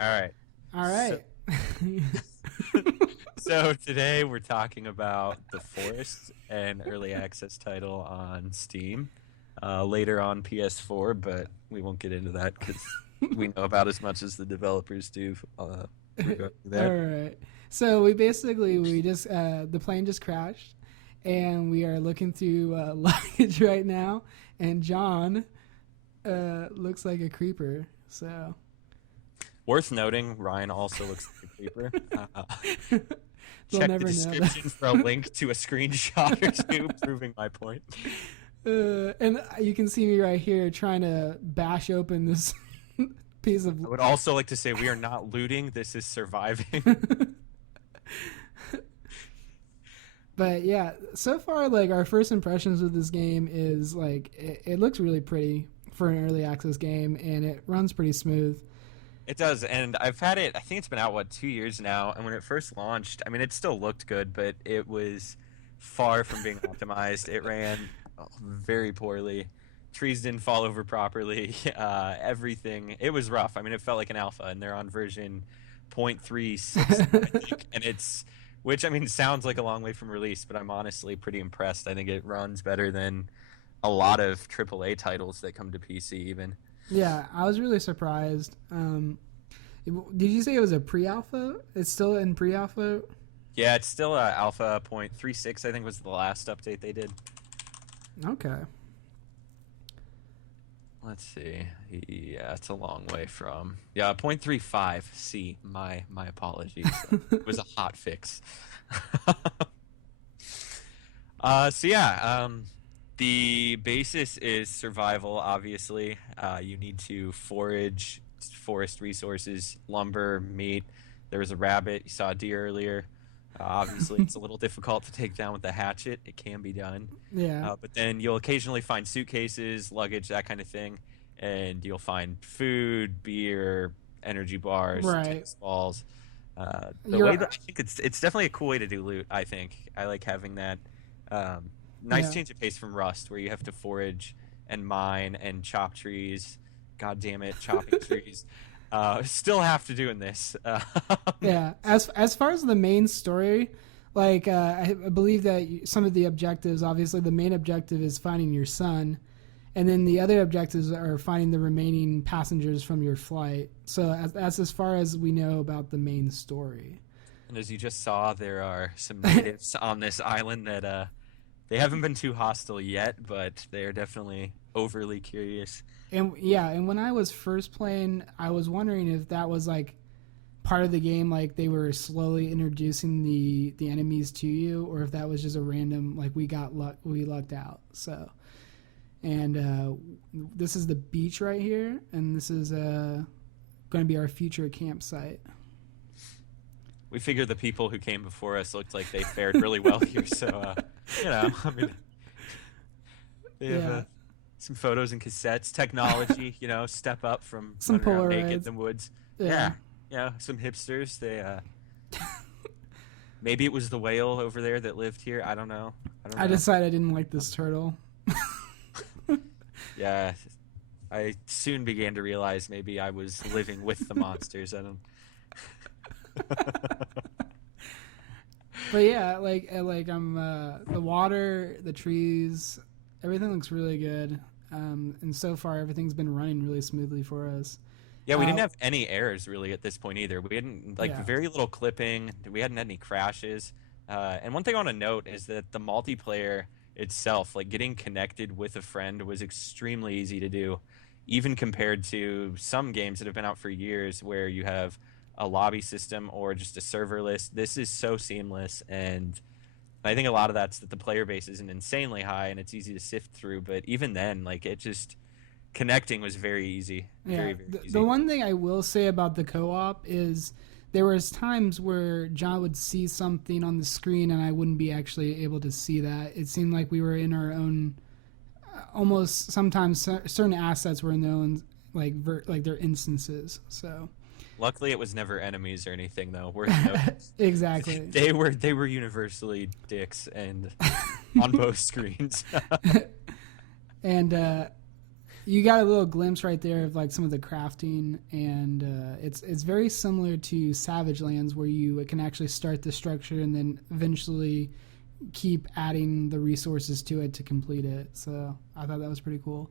All right. All So, right. so today we're talking about The Forest, an early access title on Steam, later on PS4, but we won't get into that because we know about as much as the developers do regarding All that. right. So we just the plane just crashed, and we are looking through luggage right now. And John looks like a creeper. So Worth noting, Ryan also looks like a creeper. they'll Check the never know description for a that. link to a screenshot or two proving my point. And you can see me right here trying to bash open this piece of. I would also like to say we are not looting. This is surviving. But yeah, so far, like our first impressions of this game is like it looks really pretty for an early access game, and it runs pretty smooth. It does, and I've had it. I think it's been out 2 years now. And when it first launched, I mean, it still looked good, but it was far from being optimized. It ran very poorly. Trees didn't fall over properly. Everything. It was rough. I mean, it felt like an alpha, and they're on version 0.36, I think, and it's which I mean sounds like a long way from release, but I'm honestly pretty impressed. I think it runs better than a lot of AAA titles that come to PC, even. Yeah, I was really surprised. Did you say it was a pre-alpha? It's still in pre-alpha. Yeah, it's still Alpha 0.36, I think was the last update they did. Okay. Let's see. Yeah, it's a long way from. Yeah, 0.35. C. My apologies. It was a hot fix. So yeah, the basis is survival, obviously. You need to forage forest resources, lumber, meat. There was a rabbit. You saw a deer earlier. Obviously, it's a little difficult to take down with a hatchet. It can be done. Yeah. But then you'll occasionally find suitcases, luggage, that kind of thing. And you'll find food, beer, energy bars, Right. tennis balls. The way You're. that I think it's definitely a cool way to do loot. I think I like having that nice Yeah. change of pace from Rust, where you have to forage and mine and chop trees. God damn it, chopping trees. Still have to do in this. Yeah. As far as the main story, like I believe that some of the objectives, obviously, the main objective is finding your son, and then the other objectives are finding the remaining passengers from your flight. So that's as far as we know about the main story. And as you just saw, there are some natives on this island that they haven't been too hostile yet, but they're definitely overly curious. And yeah, and when I was first playing, I was wondering if that was like part of the game, like they were slowly introducing the enemies to you, or if that was just a random like we lucked out. So, and this is the beach right here, and this is going to be our future campsite. We figure the people who came before us looked like they fared really well here, so I mean, they have Yeah, some photos and cassettes, technology, step up from some running around naked in Polaroids. the woods. Yeah, Yeah, some hipsters. They maybe it was the whale over there that lived here. I don't know. I don't I know. decided I didn't like this turtle. Yeah, I soon began to realize maybe I was living with the monsters. I don't. But yeah, like I'm the water, the trees, everything looks really good. And so far everything's been running really smoothly for us. Yeah, we didn't Uh, have any errors really at this point either. We hadn't like yeah, very little clipping. We hadn't had any crashes. And one thing I want to note is that the multiplayer itself, like getting connected with a friend, was extremely easy to do, even compared to some games that have been out for years where you have a lobby system or just a server list. This is so seamless, and I think a lot of that's that the player base isn't insanely high and it's easy to sift through. But even then, like it just connecting was very easy, yeah. very The easy. one thing I will say about the co-op is there was times where John would see something on the screen and I wouldn't be actually able to see that. It seemed like we were in our own. Almost sometimes certain assets were in their own like their instances. So Luckily, it was never enemies or anything, though. Worth noting, exactly. they were universally dicks and on both screens. And you got a little glimpse right there of like some of the crafting, and It's very similar to Savage Lands, where you can actually start the structure and then eventually keep adding the resources to it to complete it. So I thought that was pretty cool.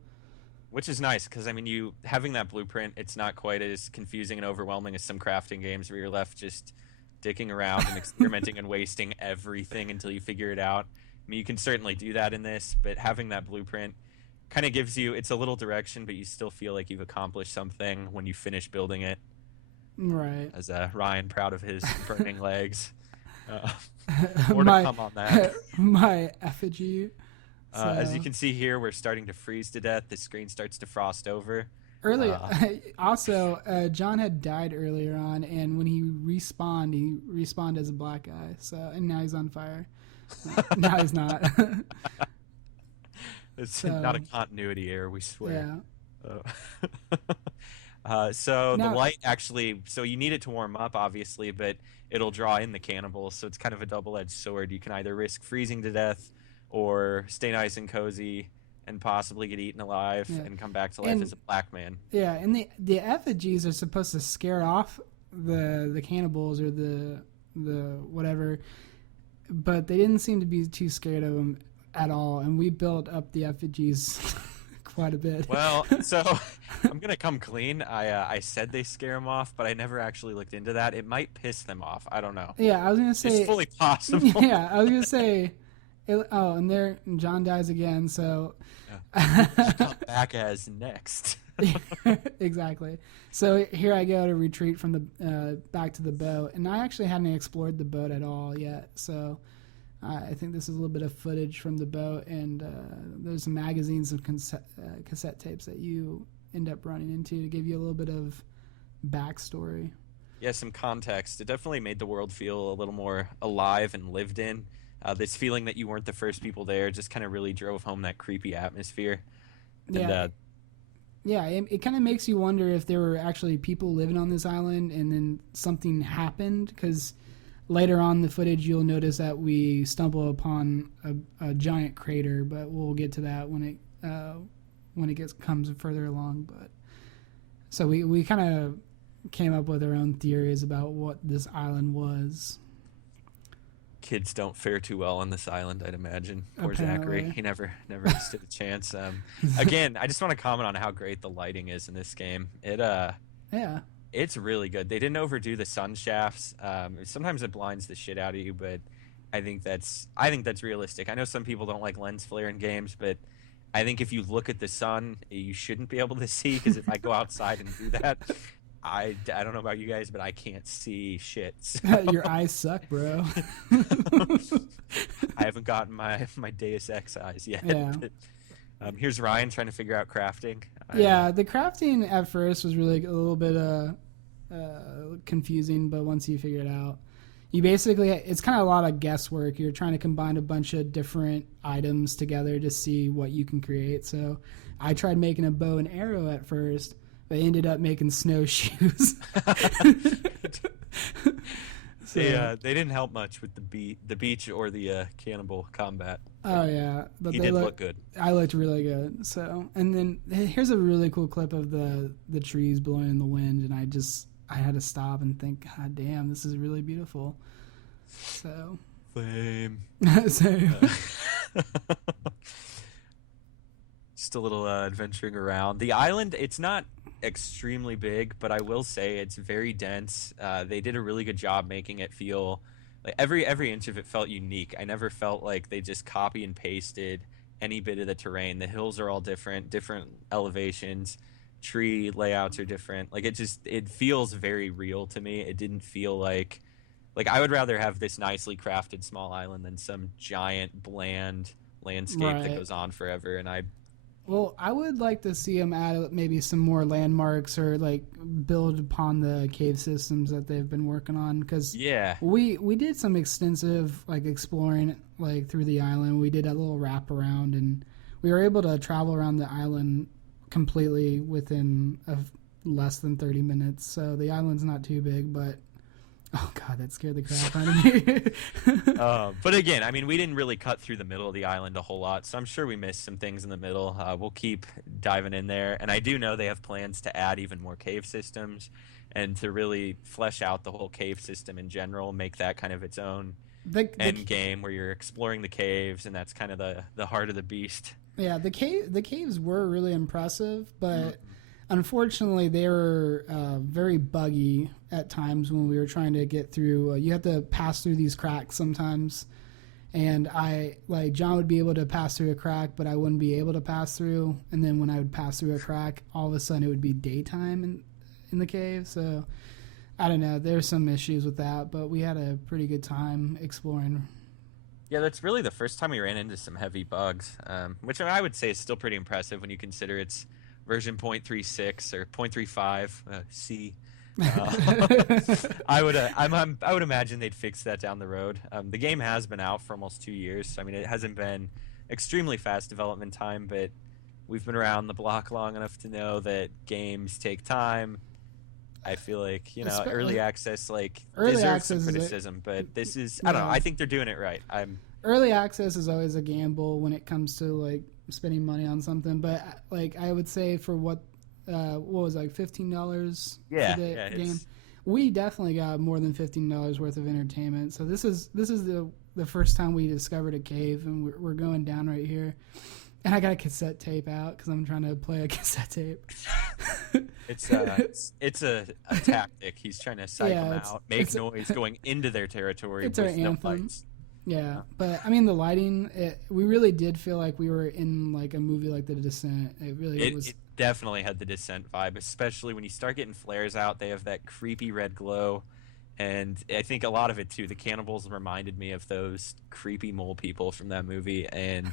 Which is nice because I mean, you having that blueprint, it's not quite as confusing and overwhelming as some crafting games where you're left just dicking around and experimenting and wasting everything until you figure it out. I mean, you can certainly do that in this, but having that blueprint kind of gives you it's a little direction, but you still feel like you've accomplished something when you finish building it. Right. As Ryan, proud of his burning legs. Uh, more to my come on that. my effigy. As you So can see here, we're starting to freeze to death. The screen starts to frost over. earlier, Uh, also John had died earlier on, and when he respawned as a black guy. So and now he's on fire. Now he's not. it's So not a continuity error, we swear. yeah. So the Now light actually, so you need it to warm up, obviously, but it'll draw in the cannibals. So it's kind of a double-edged sword. You can either risk freezing to death or stay nice and cozy and possibly get eaten alive yeah. and come back to life And as a black man. yeah, and the effigies are supposed to scare off the cannibals or the whatever, but they didn't seem to be too scared of them at all. And we built up the effigies quite a bit. Well, so I'm gonna come clean. I said they scare them off, but I never actually looked into that. It might piss them off. I don't know. Yeah, I was gonna say. It's fully possible. Yeah, I was gonna say. Oh, and there John dies again. So. Yeah. Come back as next. Exactly. So here I go to retreat from the back to the boat, and I actually hadn't explored the boat at all yet. So I think this is a little bit of footage from the boat, and there's some magazines and cassette tapes that you end up running into to give you a little bit of backstory. Yeah, some context. It definitely made the world feel a little more alive and lived in. This feeling that you weren't the first people there just kind of really drove home that creepy atmosphere. And, Yeah, yeah. It kind of makes you wonder if there were actually people living on this island, and then something happened. Because later on in the footage, you'll notice that we stumble upon a giant crater, but we'll get to that when it comes further along. But so we kind of came up with our own theories about what this island was. kids don't fare too well on this island, I'd imagine. Poor Apparently. Zachary. He never stood a chance. Again, I just want to comment on how great the lighting is in this game. Yeah. It's really good. They didn't overdo the sun shafts. Sometimes it blinds the shit out of you, but I think that's realistic. I know some people don't like lens flare in games, but I think if you look at the sun, you shouldn't be able to see, because if I go outside and do that, I don't know about you guys, but I can't see shit. So. Your eyes suck, bro. I haven't gotten my Deus Ex eyes yet. Yeah. But, here's Ryan trying to figure out crafting. Yeah, the crafting at first was really a little bit confusing, but once you figure it out, you basically, it's kind of a lot of guesswork. You're trying to combine a bunch of different items together to see what you can create. So I tried making a bow and arrow at first, but ended up making snowshoes. So, they didn't help much with the beach or the cannibal combat. Oh yeah, but He they did look good. I looked really good. So, and then here's a really cool clip of the trees blowing in the wind, and I had to stop and think, God damn, this is really beautiful. So, Flame. so Just a little adventuring around. The island, it's not extremely big, but I will say it's very dense. They did a really good job making it feel like every inch of it felt unique. I never felt like they just copy and pasted any bit of the terrain. The hills are all different elevations. Tree layouts are different. Like it feels very real to me. It didn't feel like I would rather have this nicely crafted small island than some giant bland landscape that Right. goes on forever. And Well, I would like to see them add maybe some more landmarks or like build upon the cave systems that they've been working on, because yeah, we did some extensive like exploring like through the island. We did a little wrap around, and we were able to travel around the island completely within less than 30 minutes. So the island's not too big, but oh god, that scared the crap out of me. but again, I mean, we didn't really cut through the middle of the island a whole lot, so I'm sure we missed some things in the middle. We'll keep diving in there, and I do know they have plans to add even more cave systems. and to really flesh out the whole cave system in general, make that kind of its own The end game where you're exploring the caves, and that's kind of the heart of the beast. Yeah, the caves were really impressive, but Mhm. unfortunately they were very buggy at times when we were trying to get through. You have to pass through these cracks sometimes, and I like John would be able to pass through a crack, but I wouldn't be able to pass through. And then when I would pass through a crack, all of a sudden it would be daytime in the cave. So I don't know. There's some issues with that, but we had a pretty good time exploring. Yeah, that's really the first time we ran into some heavy bugs, which I would say is still pretty impressive when you consider it's version 0.36 or 0.35 C. Uh, I would imagine they'd fix that down the road. The game has been out for almost 2 years. So, I mean, it hasn't been extremely fast development time, but we've been around the block long enough to know that games take time. I feel like, early access like Early deserves some access is a, criticism, but this is, I don't know, yeah. I think they're doing it right. I'm Early access is always a gamble when it comes to like spending money on something. But like I would say for what was it, like $15 for Yeah, the yeah, game, it's we definitely got more than $15 worth of entertainment. So this is the first time we discovered a cave, and we're going down right here. And I got a cassette tape out because I'm trying to play a cassette tape. it's a tactic. He's trying to psych them Yeah, out, make noise going into their territory it's our with no anthem. lights. Yeah, but I mean the lighting. We really did feel like we were in like a movie like The Descent. It really It, was. it definitely had the Descent vibe, especially when you start getting flares out. They have that creepy red glow, and I think a lot of it too. The cannibals reminded me of those creepy mole people from that movie, and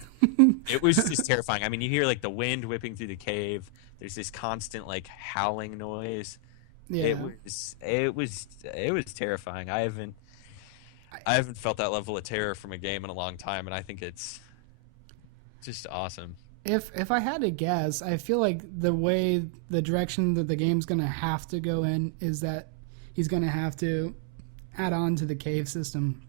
it was just terrifying. I mean, you hear like the wind whipping through the cave. There's this constant like howling noise. It Yeah, was it was terrifying. I haven't felt that level of terror from a game in a long time, and I think it's just awesome. if I had to guess, I feel like the direction that the game's gonna have to go in is that he's gonna have to add on to the cave system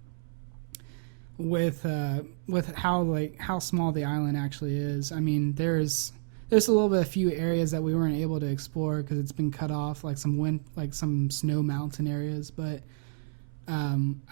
with how small the island actually is. I mean, there's a little bit a few areas that we weren't able to explore because it's been cut off, like some snow mountain areas. But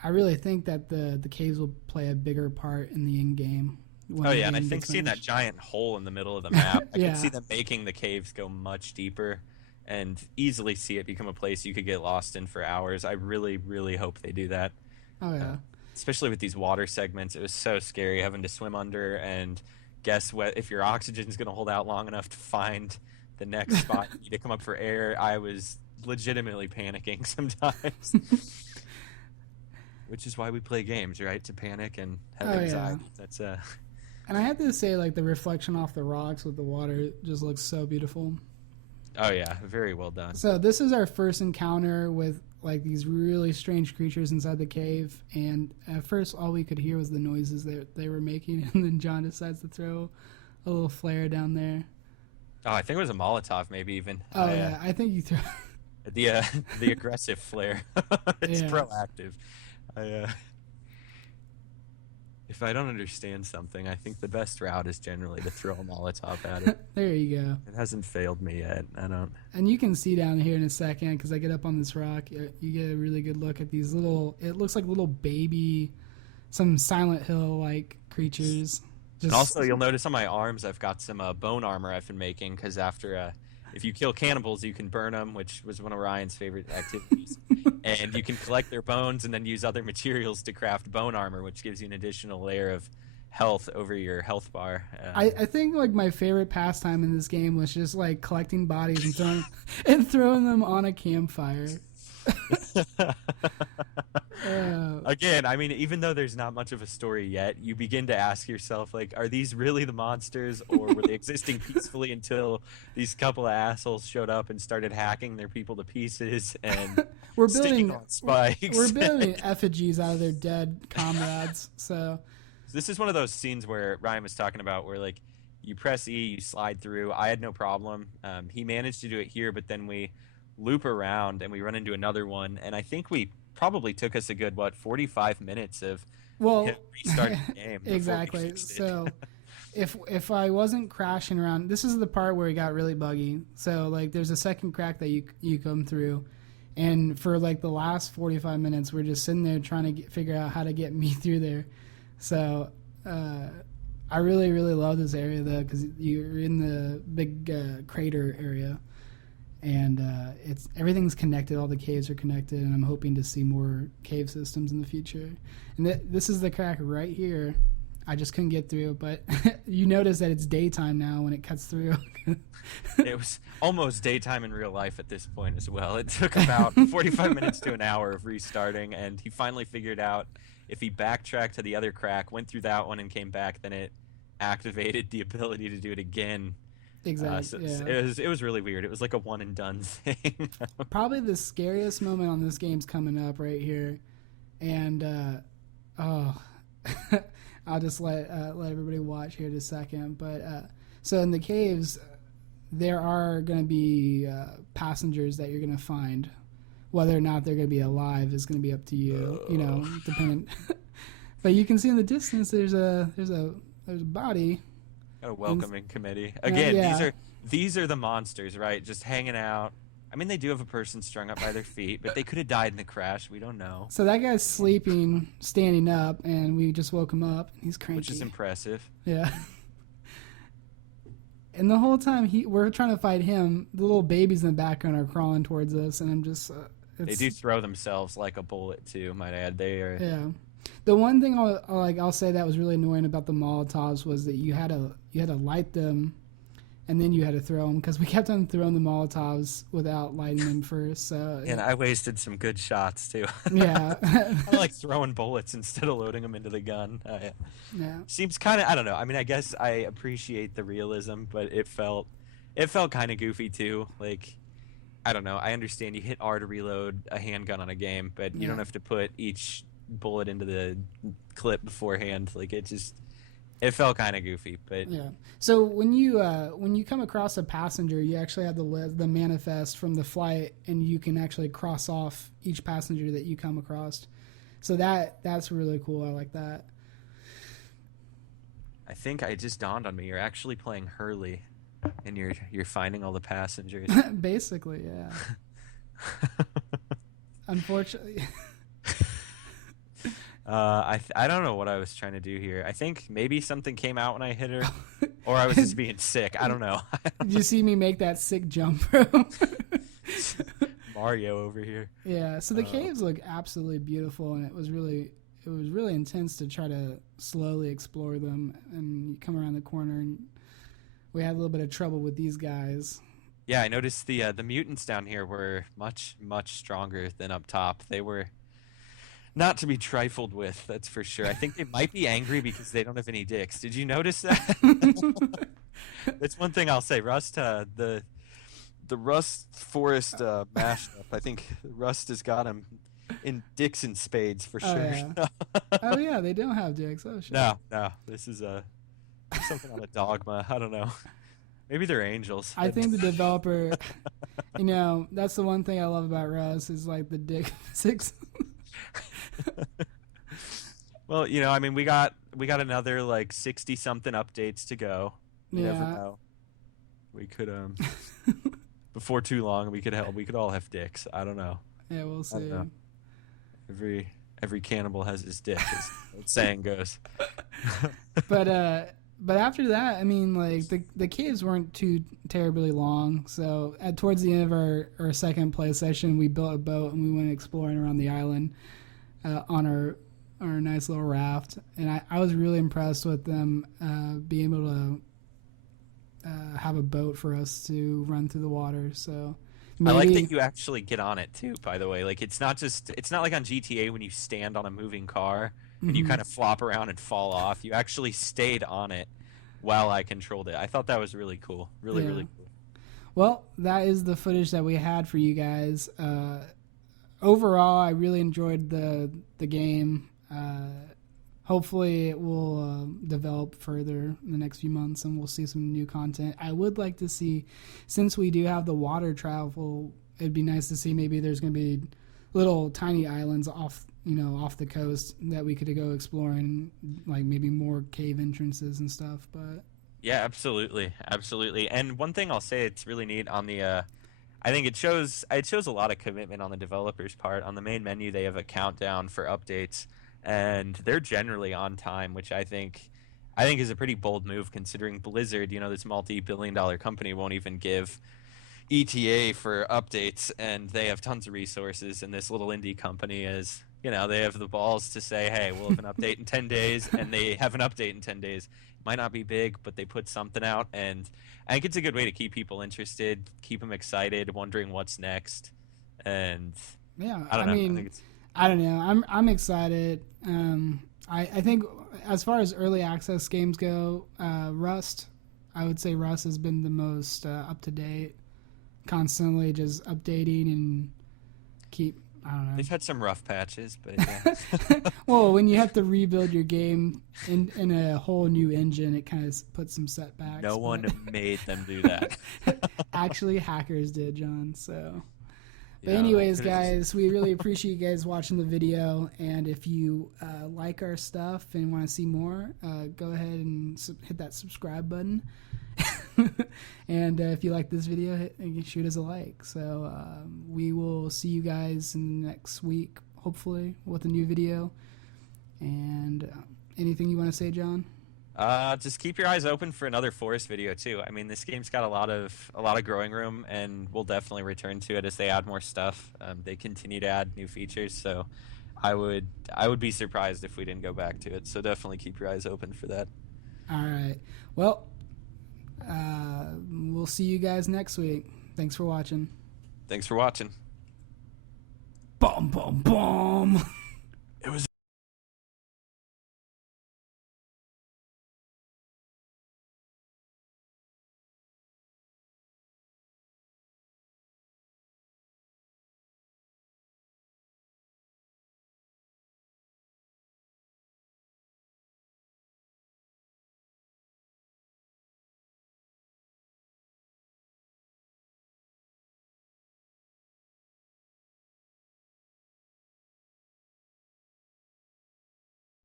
I really think that the caves will play a bigger part in the end game when Oh the yeah, and I game think gets seeing that finished. giant hole in the middle of the map, I could Yeah. see them making the caves go much deeper and easily see it become a place you could get lost in for hours. I really, really hope they do that. Oh Uh, yeah. especially with these water segments, it was so scary having to swim under and guess what if your oxygen's going to hold out long enough to find the next spot you need to come up for air. I was legitimately panicking sometimes. Which is why we play games, right? To panic and have Oh yeah. anxiety. That's And I have to say, like the reflection off the rocks with the water just looks so beautiful. oh yeah, very well done. So this is our first encounter with like these really strange creatures inside the cave, and at first all we could hear was the noises that they were making, and then John decides to throw a little flare down there. Oh, I think it was a Molotov, maybe even. Oh yeah, I think you threw. The the aggressive flare. It's Yeah, proactive. I if I don't understand something, I think the best route is generally to throw a Molotov at it. there you go. It hasn't failed me yet. I don't. And you can see down here in a second because I get up on this rock. You get a really good look at these little. It looks like little baby, some Silent Hill like creatures. And Just also, you'll notice on my arms, I've got some bone armor I've been making because after if you kill cannibals, you can burn them, which was one of Ryan's favorite activities. And you can collect their bones and then use other materials to craft bone armor, which gives you an additional layer of health over your health bar. I think like my favorite pastime in this game was just like collecting bodies and throwing and throwing them on a campfire. Again, I mean, even though there's not much of a story yet, you begin to ask yourself, like, are these really the monsters, or were they existing peacefully until these couple of assholes showed up and started hacking their people to pieces and we're sticking building on spikes? we're building effigies out of their dead comrades. So This is one of those scenes where Ryan was talking about where, like, you press E, you slide through. I had no problem. He managed to do it here, but then we loop around and we run into another one, and I think we probably took us a good 45 minutes of well, him restarting the game before we exactly. fixed it. So if I wasn't crashing around, this is the part where it got really buggy. So like there's a second crack that you come through, And for like the last 45 minutes, we're just sitting there trying to figure out how to get me through there. So I really, really love this area though, because you're in the big crater area, and it's everything's connected. All the caves are connected, and I'm hoping to see more cave systems in the future. And this is the crack right here. I just couldn't get through, but you notice that it's daytime now when it cuts through. It was almost daytime in real life at this point as well. It took about 45 minutes to an hour of restarting, and he finally figured out if he backtracked to the other crack, went through that one, and came back, then it activated the ability to do it again. Exactly. Yeah. It was really weird. It was like a one and done thing. Probably the scariest moment on this game's coming up right here, and oh, I'll just let everybody watch here in a second. But so in the caves, there are going to be passengers that you're going to find. Whether or not they're going to be alive is going to be up to you. You know, depending. But you can see in the distance there's a body. A welcoming committee. Again, yeah. these are the monsters, right? Just hanging out. I mean, they do have a person strung up by their feet, but they could have died in the crash. We don't know. So that guy's sleeping, standing up, and we just woke him up. He's cranky. Which is impressive. Yeah. And the whole time we're trying to fight him, the little babies in the background are crawling towards us, and I'm just. They do throw themselves like a bullet too. Might add, they are. Yeah. The one thing I'll say that was really annoying about the Molotovs was that you had to light them, and then you had to throw them, because we kept on throwing the Molotovs without lighting them first. So and I wasted some good shots too. Yeah. I like throwing bullets instead of loading them into the gun. Yeah. Seems kind of, I don't know. I mean, I guess I appreciate the realism, but it felt kind of goofy too. Like, I don't know. I understand you hit R to reload a handgun on a game, but you don't have to put each bullet into the clip beforehand. Like, it felt kind of goofy. But yeah. So when you come across a passenger, you actually have the manifest from the flight, and you can actually cross off each passenger that you come across. So that's really cool. I like that. I think it just dawned on me, you're actually playing Hurley, and you're finding all the passengers. Basically, yeah. Unfortunately. I don't know what I was trying to do here. I think maybe something came out when I hit her, or I was just being sick. I don't know. Did you see me make that sick jump, bro? Mario over here. Yeah. So the caves look absolutely beautiful, and it was really intense to try to slowly explore them. And you come around the corner, and we had a little bit of trouble with these guys. Yeah, I noticed the mutants down here were much, much stronger than up top. They were not to be trifled with, that's for sure. I think they might be angry because they don't have any dicks. Did you notice that? That's one thing I'll say. Rust, the Rust Forest mashup, I think Rust has got him in dicks and spades for sure. Yeah. Oh, yeah, they don't have dicks. Oh, shit. No. This is something on a dogma. I don't know. Maybe they're angels. I think the developer, that's the one thing I love about Rust is like the dick physics. Well, I mean, we got another like 60 something updates to go. You never know. We could before too long we could all have dicks. I don't know. Yeah, we'll see. Every cannibal has his dick, as the saying goes. But after that, I mean, like the caves weren't too terribly long. So towards the end of our second play session, we built a boat and we went exploring around the island on our nice little raft. And I was really impressed with them being able to have a boat for us to run through the water. So maybe... I like that you actually get on it too. By the way, like it's not like on GTA when you stand on a moving car and you kind of flop around and fall off. You actually stayed on it while I controlled it. I thought that was really cool. Really cool. Well, that is the footage that we had for you guys. Overall, I really enjoyed the game. Hopefully, it will develop further in the next few months, and we'll see some new content. I would like to see, since we do have the water travel, it'd be nice to see maybe there's going to be little tiny islands off the coast that we could go exploring, like maybe more cave entrances and stuff. But yeah, absolutely. And one thing I'll say, it's really neat on the I think it shows a lot of commitment on the developers' part. On the main menu, they have a countdown for updates, and they're generally on time, which I think is a pretty bold move considering Blizzard, this multi-billion-dollar company won't even give ETA for updates, and they have tons of resources. And this little indie company is, they have the balls to say, "Hey, we'll have an update in 10 days," and they have an update in 10 days. Might not be big, but they put something out, and I think it's a good way to keep people interested, keep them excited, wondering what's next. And Yeah, I I don't know. I mean, think it's I don't know. I'm excited. I think as far as early access games go, Rust, I would say Rust has been the most up to date, constantly just updating and keep. I don't know. they've had some rough patches, but yeah. Well, when you have to rebuild your game in a whole new engine, it kind of puts some setbacks. No but one made them do that. actually, hackers did, John. So. But Yeah, anyways, guys, we really appreciate you guys watching the video. And if you like our stuff and want to see more, go ahead and hit that subscribe button. And if you like this video, shoot us a like. So we will see you guys in next week, hopefully, with a new video. And anything you want to say, John? Just keep your eyes open for another Forest video too. I mean, this game's got a lot of growing room, and we'll definitely return to it as they add more stuff. They continue to add new features, so I would be surprised if we didn't go back to it. So definitely keep your eyes open for that. All right. Well, we'll see you guys next week. Thanks for watching. Thanks for watching. Boom, boom, boom.